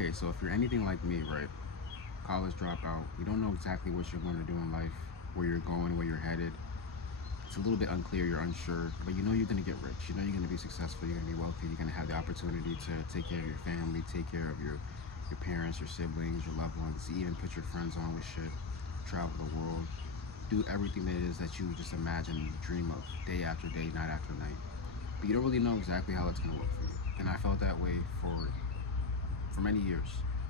Okay, so if you're anything like me, right, college dropout, you don't know exactly what you're going to do in life, where you're going, where you're headed. It's a little bit unclear, you're unsure, but you know you're going to get rich. You know you're going to be successful, you're going to be wealthy, you're going to have the opportunity to take care of your family, take care of your parents, your siblings, your loved ones, even put your friends on with shit, travel the world, do everything that it is that you just imagine and dream of day after day, night after night. But you don't really know exactly how it's going to work for you. And I felt that way for many years,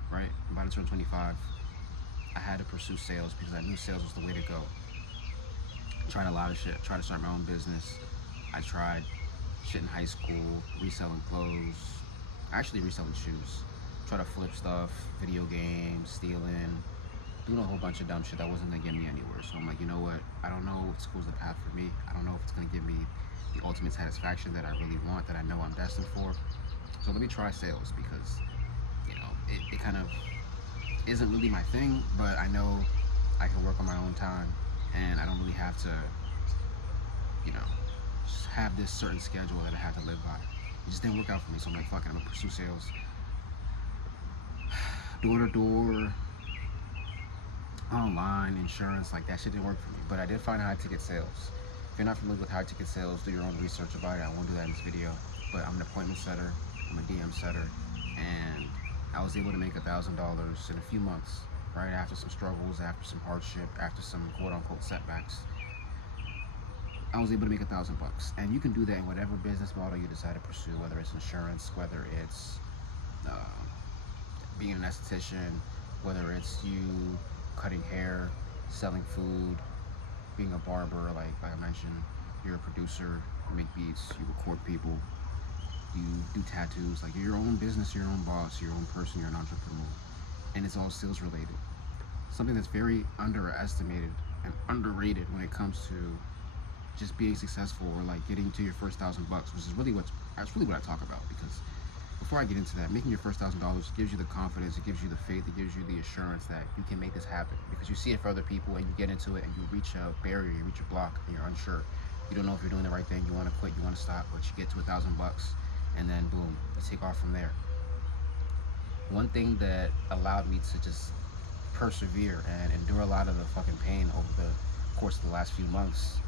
right? About to turn 25, I had to pursue sales because I knew sales was the way to go. Tried a lot of shit. Tried to start my own business. I tried shit in high school, reselling clothes, actually reselling shoes. Try to flip stuff, video games, stealing, doing a whole bunch of dumb shit that wasn't gonna get me anywhere. So I'm like, you know what? I don't know if school's the path for me. I don't know if it's gonna give me the ultimate satisfaction that I really want, that I know I'm destined for. So let me try sales because, it kind of isn't really my thing, but I know I can work on my own time and I don't really have to, you know, just have this certain schedule that I have to live by. It just didn't work out for me, so I'm like, fuck it, I'm gonna pursue sales. Door to door, online, insurance, like that shit didn't work for me. But I did find high ticket sales. If you're not familiar with high ticket sales, do your own research about it. I won't do that in this video. But I'm an appointment setter, I'm a DM setter, and I was able to make $1,000 in a few months, right after some struggles, after some hardship, after some quote unquote setbacks. I was able to make $1,000, and you can do that in whatever business model you decide to pursue, whether it's insurance, whether it's uh, being an esthetician, whether it's you cutting hair, selling food, being a barber, like I mentioned, you're a producer, you make beats, you record people, you do tattoos, like you're your own business, your own boss, your own person, you're an entrepreneur. And it's all sales related. Something that's very underestimated and underrated when it comes to just being successful or like getting to your first $1,000, which is really that's really what I talk about. Because before I get into that, making your first $1,000 gives you the confidence, it gives you the faith, it gives you the assurance that you can make this happen. Because you see it for other people and you get into it and you reach a barrier, you reach a block, and you're unsure. You don't know if you're doing the right thing. You want to quit, you want to stop, but you get to $1,000, and then boom, you take off from there. One thing that allowed me to just persevere and endure a lot of the fucking pain over the course of the last few months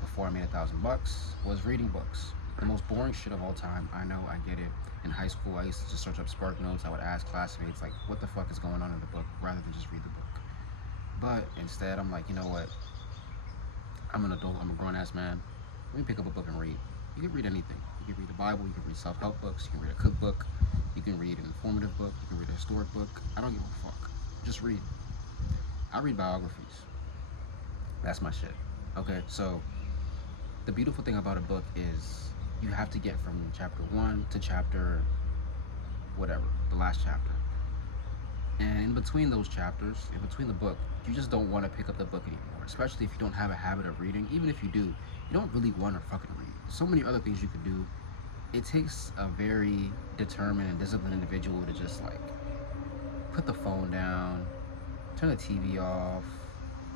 before I made $1,000 was reading books. The most boring shit of all time. I know, I get it. In high school, I used to just search up Spark Notes. I would ask classmates, like, what the fuck is going on in the book, rather than just read the book. But instead, I'm like, you know what? I'm an adult. I'm a grown ass man. Let me pick up a book and read. You can read anything. You can read the Bible. You can read self help books. You can read a cookbook. You can read an informative book. You can read a historic book. I don't give a fuck. Just read. I read biographies. That's my shit. Okay, so the beautiful thing about a book is you have to get from chapter one to chapter whatever, the last chapter. And in between those chapters, in between the book, you just don't want to pick up the book anymore. Especially if you don't have a habit of reading. Even if you do, you don't really want to fucking read. So many other things you could do. It takes a very determined and disciplined individual to just like put the phone down, turn the TV off,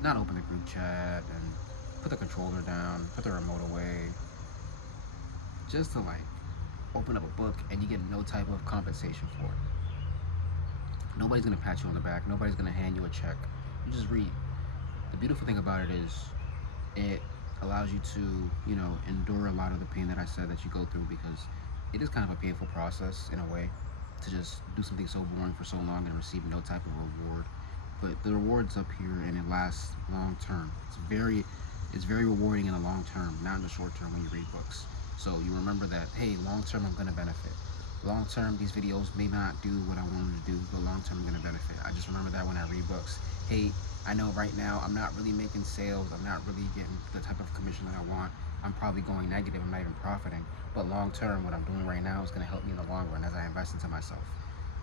not open the group chat, and put the controller down, put the remote away, just to like open up a book, and you get no type of compensation for it. Nobody's gonna pat you on the back. Nobody's gonna hand you a check. You just read. The beautiful thing about it is it allows you to, endure a lot of the pain that I said that you go through, because it is kind of a painful process in a way to just do something so boring for so long and receive no type of reward. But the reward's up here and it lasts long term. It's very rewarding in the long term, not in the short term when you read books. So you remember that, hey, long term I'm gonna benefit. Long term, these videos may not do what I wanted to do, but long term I'm gonna benefit. I just remember that when I read books. Hey, I know right now I'm not really making sales, I'm not really getting the type of commission that I want. I'm probably going negative, I'm not even profiting. But long term, what I'm doing right now is gonna help me in the long run as I invest into myself.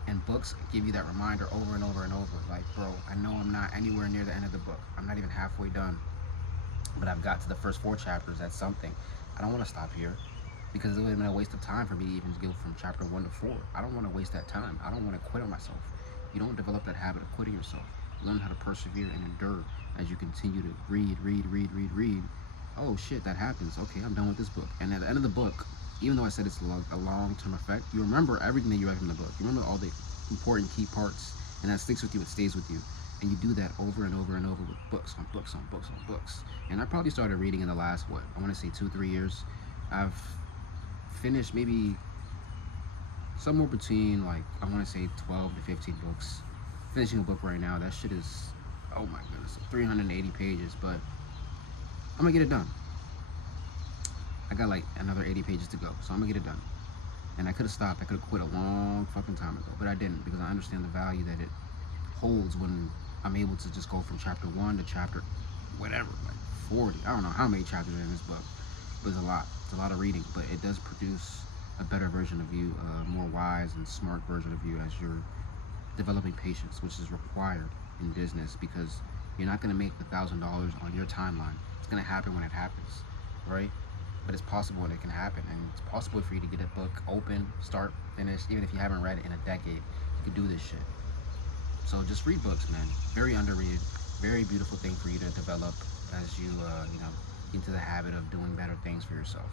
And books give you that reminder over and over and over. Like, bro, I know I'm not anywhere near the end of the book. I'm not even halfway done, but I've got to the first 4 chapters. That's something. I don't want to stop here, because it would have been a waste of time for me even to go from chapter 1 to 4. I don't want to waste that time. I don't want to quit on myself. You don't develop that habit of quitting yourself. Learn how to persevere and endure as you continue to read. Oh shit, that happens. Okay, I'm done with this book. And at the end of the book, even though I said it's a long-term effect, you remember everything that you read from the book. You remember all the important key parts, and that sticks with you. It stays with you, and you do that over and over and over with books on books on books on books. And I probably started reading in the last, what, I want to say 2-3 years. I've finished maybe somewhere between, like, I want to say 12 to 15 books. Finishing a book right now, that shit is, oh my goodness, 380 pages, but I'm gonna get it done. I got like another 80 pages to go, so I'm gonna get it done. And I could have stopped, I could have quit a long fucking time ago, but I didn't, because I understand the value that it holds when I'm able to just go from chapter 1 to chapter whatever, like 40. I don't know how many chapters are in this book, but it's a lot. It's a lot of reading, but it does produce a better version of you, a more wise and smart version of you as you're developing patience, which is required in business, because you're not going to make $1,000 on your timeline. It's going to happen when it happens, right? But it's possible and it can happen, and it's possible for you to get a book open, start, finish, even if you haven't read it in a decade. You can do this shit. So just read books, man. Very underrated, very beautiful thing for you to develop as you, you know, into the habit of doing better things for yourself.